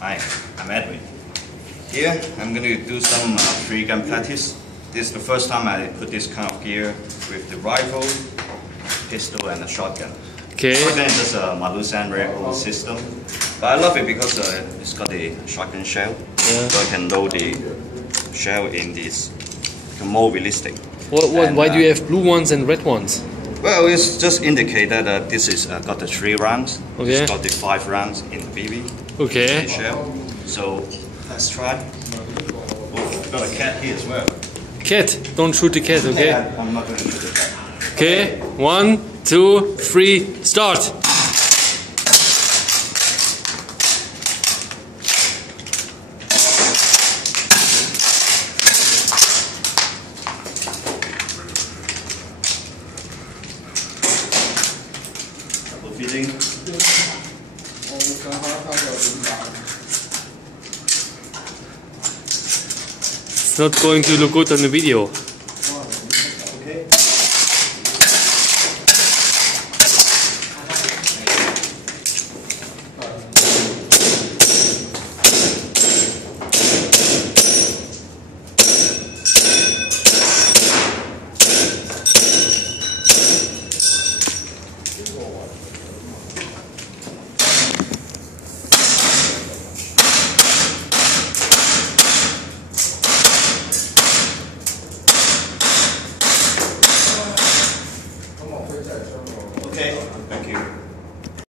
Hi, I'm Edwin. Here, I'm going to do some three-gun practice. This is the first time I put this kind of gear with the rifle, pistol, and a shotgun. Okay. Shotgun is just a Maruzen M870 system, but I love it because it's got the shotgun shell, so I can load the shell in this more realistic. Why do you have blue ones and red ones? Well, it's just indicate that this is got the 3 rounds. Okay. It's got the 5 rounds in the BB. Okay. The shell. So let's try. We've got a cat here as well. Cat, don't shoot the cat, okay? I'm not going to shoot the cat. Okay, 1, 2, 3, start! Double feeding. It's not going to look good on the video.